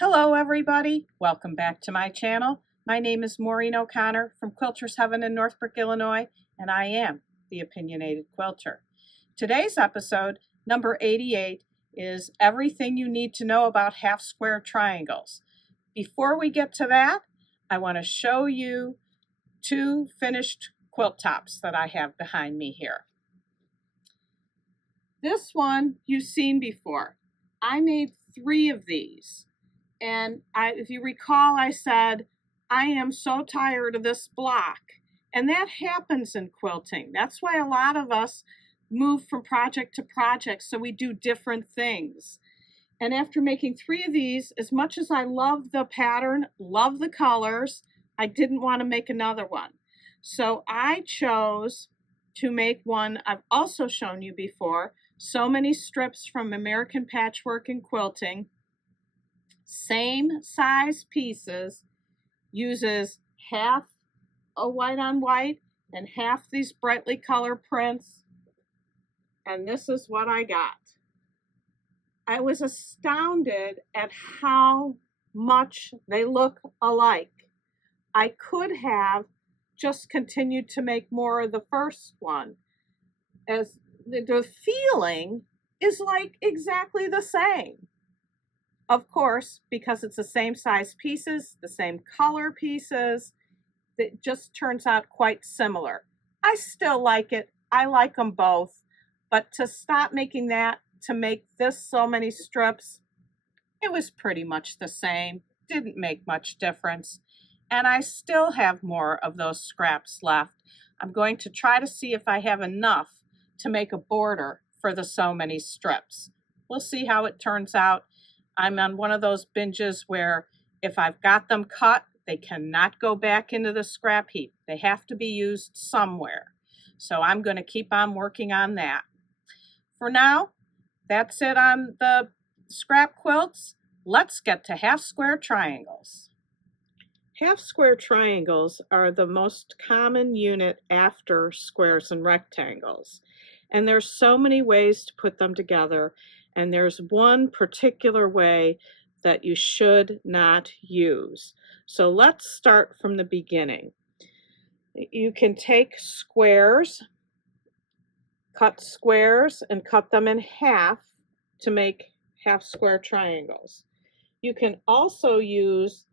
Hello everybody, welcome back to my channel. My name is Maureen O'Connor from Quilters Heaven in Northbrook, Illinois, and I am the Opinionated Quilter. Today's episode, number 88, is everything you need to know about half square triangles. Before we get to that, I want to show you two finished quilt tops that I have behind me here. This one you've seen before. I made 3 of these. And if you recall, I said, I am so tired of this block. And that happens in quilting. That's why a lot of us move from project to project, so we do different things. And after making 3 of these, as much as I love the pattern, love the colors, I didn't want to make another one. So I chose to make one I've also shown you before, So Many Strips from American Patchwork and Quilting. Same size pieces, uses half a white on white and half these brightly colored prints, and this is what I got. I was astounded at how much they look alike. I could have just continued to make more of the first one, as the feeling is like exactly the same. Of course, because it's the same size pieces, the same color pieces, it just turns out quite similar. I still like it. I like them both. But to stop making that, to make this So Many Strips, it was pretty much the same. Didn't make much difference. And I still have more of those scraps left. I'm going to try to see if I have enough to make a border for the So Many Strips. We'll see how it turns out. I'm on one of those binges where if I've got them cut, they cannot go back into the scrap heap. They have to be used somewhere. So I'm going to keep on working on that. For now, that's it on the scrap quilts. Let's get to half square triangles. Half square triangles are the most common unit after squares and rectangles. And there's so many ways to put them together. And there's one particular way that you should not use. So let's start from the beginning. You can take squares, cut squares, and cut them in half to make half square triangles. You can also use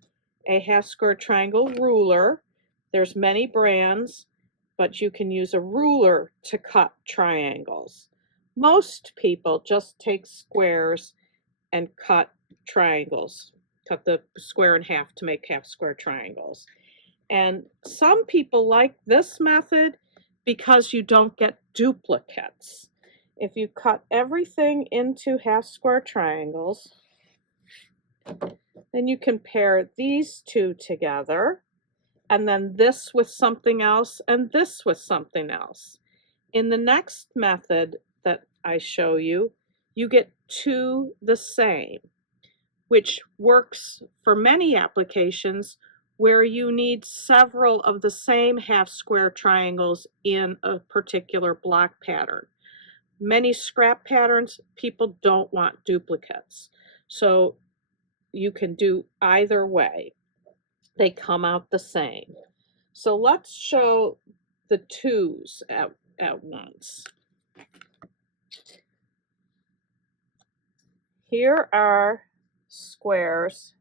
a half square triangle ruler. There's many brands, but you can use a ruler to cut triangles. Most people just take squares and cut triangles, cut the square in half to make half square triangles. And some people like this method because you don't get duplicates. If you cut everything into half square triangles, then you can pair these two together, and then this with something else and this with something else. In the next method that I show you, you get 2 the same, which works for many applications where you need several of the same half square triangles in a particular block pattern. Many scrap patterns, people don't want duplicates. So you can do either way. They come out the same. So let's show the 2s at once. Here are squares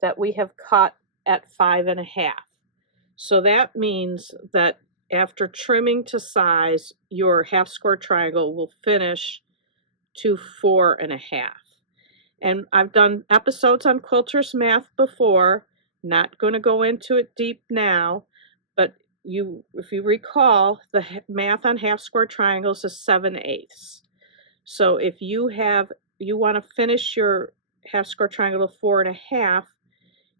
that we have cut at 5.5. So that means that after trimming to size, your half square triangle will finish to 4.5. And I've done episodes on quilters math before, not going to go into it deep now, but if you recall, the math on half square triangles is 7/8. So if you want to finish your half square triangle to 4.5,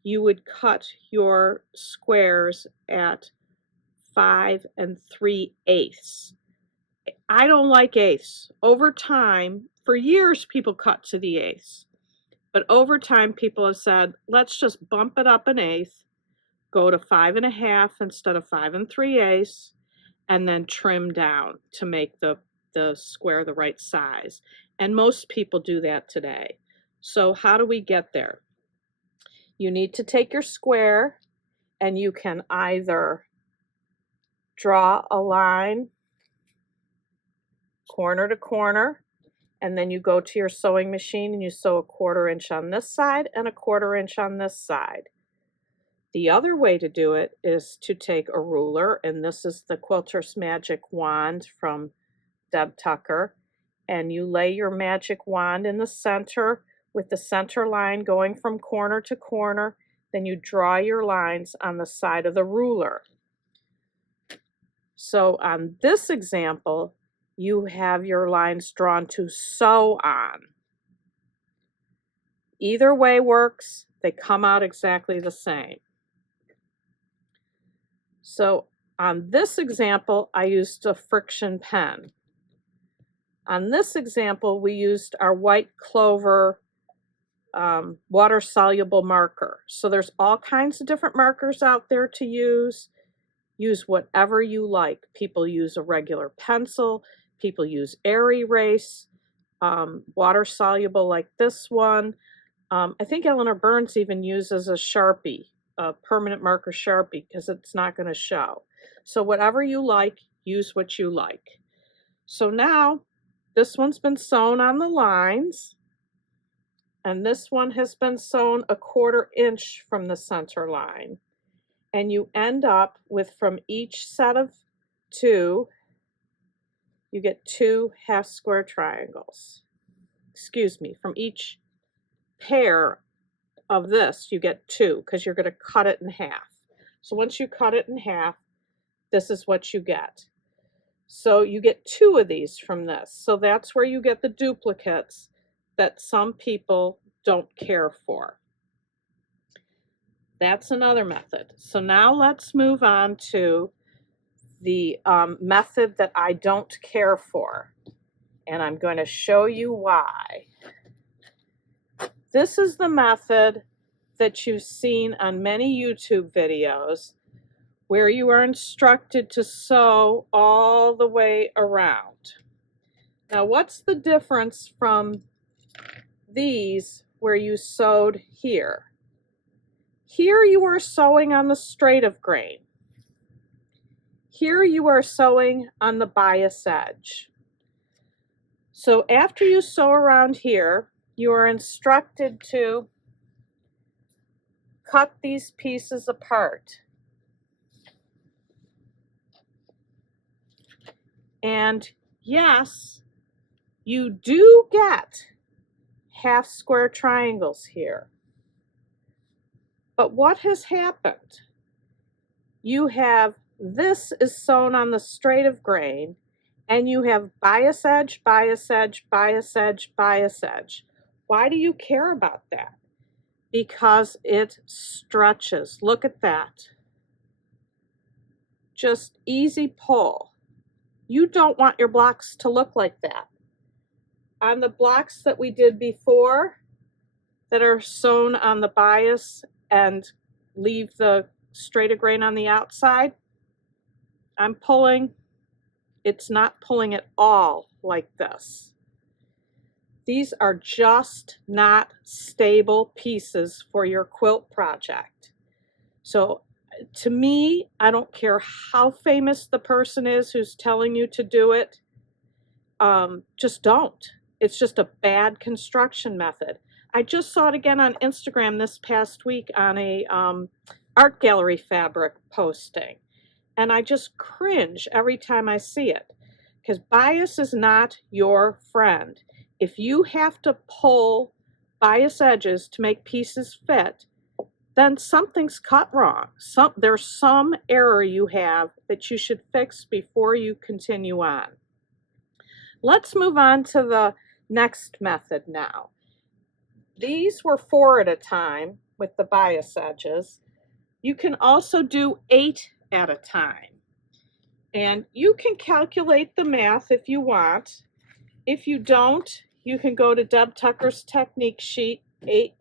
you would cut your squares at 5 3/8. I don't like eighths. Over time, for years, people cut to the eighths. But over time, people have said, let's just bump it up 1/8, go to 5.5 instead of 5 3/8, and then trim down to make the square the right size. And most people do that today. So how do we get there? you need to take your square and you can either draw a line corner to corner, and then you go to your sewing machine and you sew a 1/4 inch on this side and a 1/4 inch on this side. The other way to do it is to take a ruler, and this is the Quilter's Magic Wand from Deb Tucker, and you lay your magic wand in the center with the center line going from corner to corner. Then you draw your lines on the side of the ruler. So on this example, you have your lines drawn to sew on. Either way works. They come out exactly the same. So on this example, I used a friction pen. On this example, we used our white clover water-soluble marker. So there's all kinds of different markers out there to use. Use whatever you like. People use a regular pencil. People use air erase, water-soluble like this one. I think Eleanor Burns even uses a Sharpie, a permanent marker Sharpie, because it's not going to show. So whatever you like, use what you like. So now this one's been sewn on the lines, and this one has been sewn a 1/4 inch from the center line. And you end up with, from each set of 2, you get 2 half square triangles. Excuse me, from each pair of this, you get 2, because you're going to cut it in half. So once you cut it in half, this is what you get. So you get 2 of these from this. So that's where you get the duplicates that some people don't care for. That's another method. So now let's move on to the method that I don't care for. And I'm going to show you why. This is the method that you've seen on many YouTube videos where you are instructed to sew all the way around. Now, what's the difference from these where you sewed here? Here you are sewing on the straight of grain. Here you are sewing on the bias edge. So after you sew around here, you are instructed to cut these pieces apart. And yes, you do get half square triangles here. But what has happened? You have, this is sewn on the straight of grain, and you have bias edge, bias edge, bias edge, bias edge. Why do you care about that? Because it stretches. Look at that. Just easy pull. You don't want your blocks to look like that. On the blocks that we did before, that are sewn on the bias and leave the straight of grain on the outside, I'm pulling. It's not pulling at all like this. These are just not stable pieces for your quilt project. So to me, I don't care how famous the person is who's telling you to do it. Just don't. It's just a bad construction method. I just saw it again on Instagram this past week on a art gallery fabric posting. And I just cringe every time I see it, because bias is not your friend. If you have to pull bias edges to make pieces fit, then something's cut wrong. There's some error you have that you should fix before you continue on. Let's move on to the next method now. These were 4 at a time with the bias edges. You can also do 8 at a time. And you can calculate the math if you want. If you don't, you can go to Deb Tucker's technique sheet, 8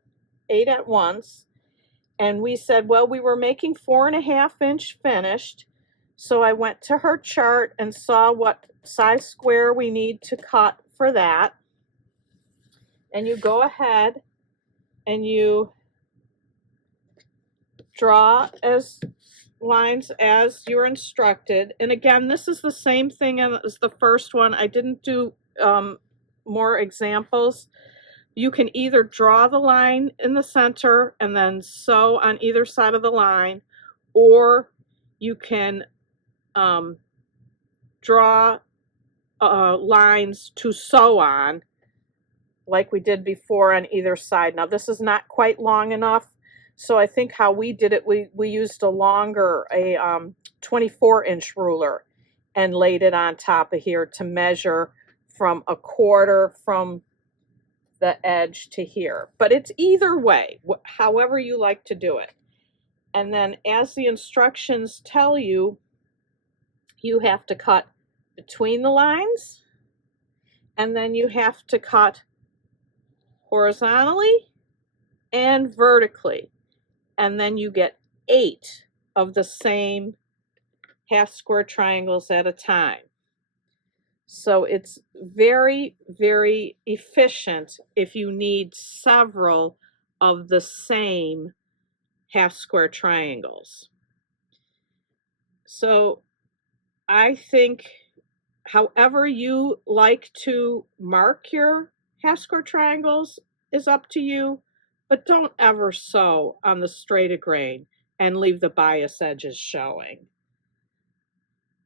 at once. And we said, well, we were making 4.5 inch finished. So I went to her chart and saw what size square we need to cut for that. And you go ahead and you draw as lines as you're instructed. And again, this is the same thing as the first one. I didn't do more examples. You can either draw the line in the center and then sew on either side of the line, or you can draw lines to sew on like we did before on either side. Now this is not quite long enough, so I think how we did it, we used a 24-inch ruler and laid it on top of here to measure from a quarter from the edge to here. But it's either way, however you like to do it. And then as the instructions tell you, you have to cut between the lines, and then you have to cut horizontally and vertically. And then you get 8 of the same half square triangles at a time. So it's very, very efficient if you need several of the same half square triangles. So I think however you like to mark your half square triangles is up to you, but don't ever sew on the straight of grain and leave the bias edges showing.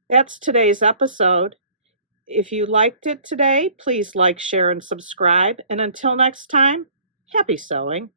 That's today's episode. If you liked it today, please like, share, and subscribe. And until next time, happy sewing.